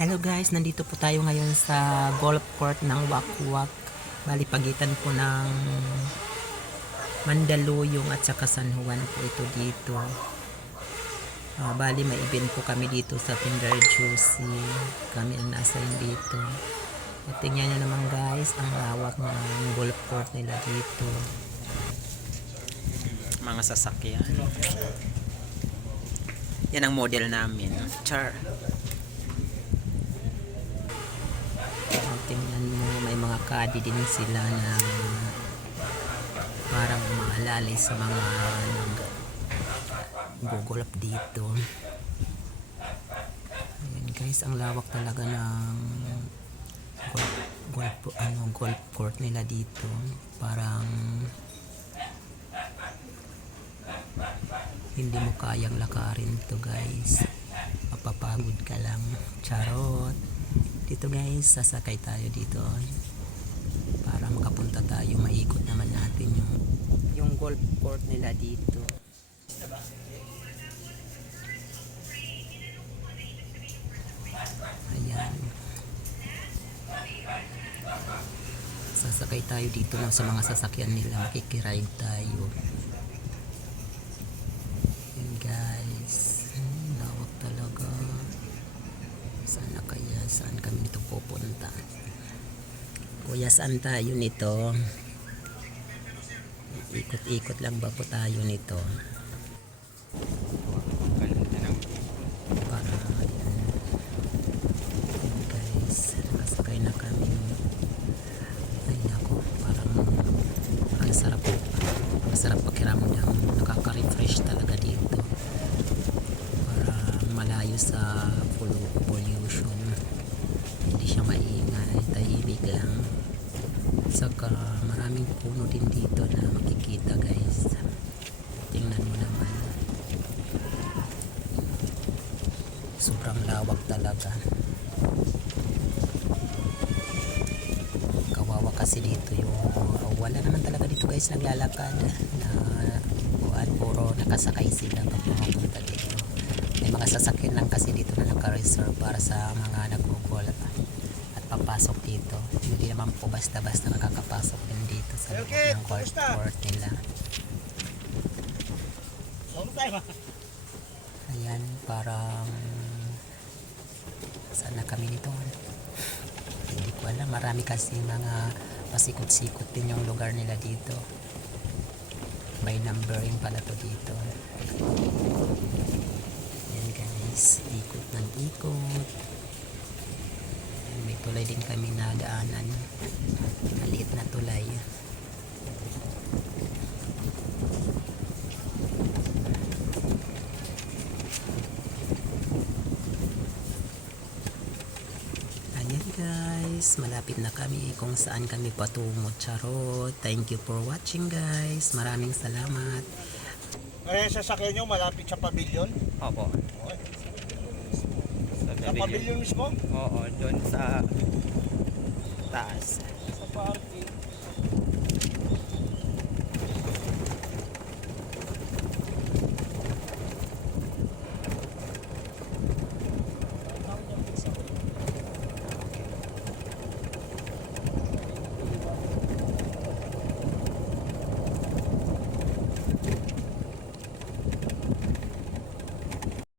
Hello guys, nandito po tayo ngayon sa golf court ng Wakwak. Bali pagitan po ng Mandaluyong at saka San Juan po ito dito. Bali may event po kami dito sa Kinder Juicy. Kami ang na-assign dito. At tingnan nyo naman guys, ang lawak ng golf court nila dito. Mga sasakyan. Yan ang model namin. Char. Tingnan mo, may mga kadi din sila na parang umaalalay sa mga nag-golf dito. Ayan guys, ang lawak talaga ng golf court nila dito. Parang hindi mo kayang lakarin to guys, mapapagod ka lang. Charot. Dito guys, sasakay tayo dito para makapunta tayo, maikot naman natin yung golf court nila dito. Ayan, sasakay tayo dito lang sa mga sasakyan nila, makikiride tayo. Ayan guys, lawak talaga. Sana kaya, saan kami nito pupunta? Kuya, saan tayo nito? Ikot-ikot lang ba po tayo nito? Para ayan. Ayan guys, nakasakay na kami. Ay nako, parang ang sarap pakiramdam. Nakaka-refresh talaga dito. Parang malayo sa pollution, hindi siya maingay, tahimik lang. Saka maraming puno din dito na makikita guys. Tingnan mo naman, sobrang lawak talaga. Kawawa kasi dito yung wala naman talaga dito guys naglalakad na puro nakasakay sila pag pumunta dito. May mga sasakyan lang kasi dito na naka-reserve para sa mga nag-golf at papasok dito. Hindi naman po basta-basta nakakapasok din dito sa loob ng golf court nila. Ayan, parang saan na kami nito? Hindi ko alam. Marami kasi mga pasikot-sikot din yung lugar nila dito. By numbering pala to dito. Ikot ng ikot. May tulay din kami na daanan, maliit na tulay. Ayan guys, malapit na kami kung saan kami patungo. Charot. Thank you for watching guys, maraming salamat. Ay, sasakyan nyo malapit sa pavilion? Opo. Sa pavilion mismo? Oo, doon sa taas. Sa parking.